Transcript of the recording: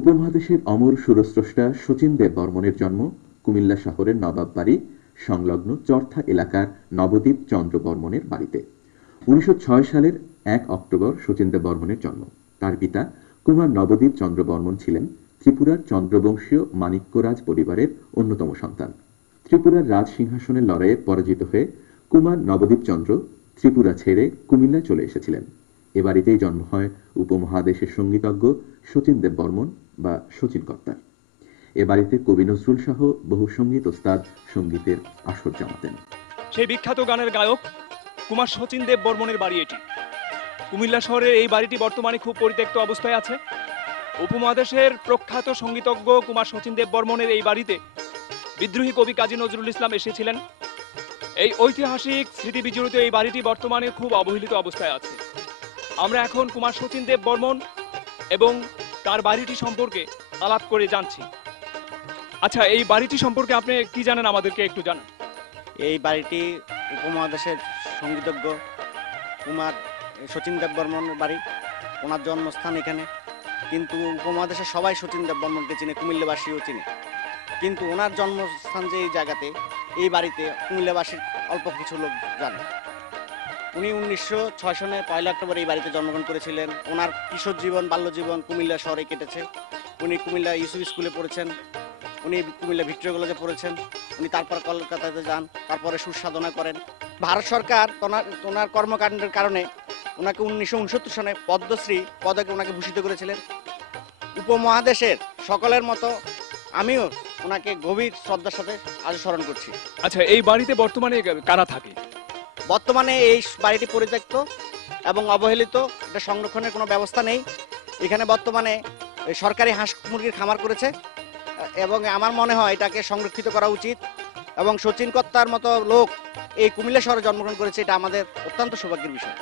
উপমহাদেশের অমর সুরস্রষ্টা শচীন দেব বর্মনের জন্ম কুমিল্লা শহরের নবাব বাড়ি সংলগ্ন চরথা এলাকার নবদ্বীপ চন্দ্র বর্মনের বাড়িতে। ১৯০৬ সালের ১ অক্টোবর শচীন দেব বর্মনের জন্ম। তার পিতা কুমার নবদ্বীপ চন্দ্র বর্মন ছিলেন ত্রিপুরার চন্দ্রবংশীয় মাণিক্যরাজ পরিবারের অন্যতম সন্তান। ত্রিপুরার রাজ সিংহাসনের লড়াইয়ে পরাজিত হয়ে কুমার নবদ্বীপ চন্দ্র ত্রিপুরা ছেড়ে কুমিল্লায় চলে এসেছিলেন। এ বাড়িতেই জন্ম হয় উপমহাদেশের সঙ্গীতজ্ঞ শচীন দেব বর্মন বা শচীন কর্তার। এ বাড়িতে কবি নজরুল সহ বহু সঙ্গীত ওস্তাদ সঙ্গীতের আসর জমাতেন। সেই বিখ্যাত গানের গায়ক কুমার শচীন দেব বর্মনের বাড়ি এটি। কুমিল্লা শহরের এই বাড়িটি বর্তমানে খুব পরিত্যক্ত অবস্থায় আছে। উপমহাদেশের প্রখ্যাত সঙ্গীতজ্ঞ কুমার শচীন দেব বর্মনের এই বাড়িতে বিদ্রোহী কবি কাজী নজরুল ইসলাম এসেছিলেন। এই ঐতিহাসিক স্মৃতি বিজড়িত এই বাড়িটি বর্তমানে খুব অবহেলিত অবস্থায় আছে। আমরা এখন কুমার শচীন দেব বর্মন এবং তার বাড়িটি সম্পর্কে আলাপ করে জানছি। আচ্ছা, এই বাড়িটি সম্পর্কে আপনি কি জানেন, আমাদেরকে একটু জানান। এই বাড়িটি উপমহাদেশের সঙ্গীতজ্ঞ কুমার শচীন দেব বর্মনের বাড়ি। ওনার জন্মস্থান এখানে, কিন্তু উপমহাদেশের সবাই শচীন দেব বর্মনকে চিনে, কুমিল্লাবাসীও চিনে। কিন্তু ওনার জন্মস্থান যে এই জায়গাতে, এই বাড়িতে কুমিল্লাবাসীর অল্প কিছু লোক জানে। উনি ১৯০৬ সনে ১ অক্টোবর এই বাড়িতে জন্মগ্রহণ করেছিলেন। ওনার কিশোর জীবন, বাল্য জীবন কুমিল্লা শহরে কেটেছে। উনি কুমিল্লা ইউসুফ স্কুলে পড়েছেন, উনি কুমিল্লা ভিক্টোরিয়া কলেজে পড়েছেন, উনি তারপর কলকাতাতে যান, তারপরে সুসাধনা করেন। ভারত সরকার ওনার কর্মকাণ্ডের কারণে ওনাকে ১৯৬৯ সনে পদ্মশ্রী পদকে ওনাকে ভূষিত করেছিলেন। উপমহাদেশের সকলের মতো আমিও ওনাকে গভীর শ্রদ্ধার সাথে আজ স্মরণ করছি। আচ্ছা, এই বাড়িতে বর্তমানে কারা থাকে? বর্তমানে এই বাড়িটি পরিত্যক্ত এবং অবহেলিত, এটা সংরক্ষণের কোনো ব্যবস্থা নেই। এখানে বর্তমানে সরকারি হাঁস মুরগির খামার করেছে এবং আমার মনে হয় এটাকে সংরক্ষিত করা উচিত। এবং শচীন কর্তার মতো লোক এই কুমিল্লা শহরে জন্মগ্রহণ করেছে, এটা আমাদের অত্যন্ত সৌভাগ্যের বিষয়।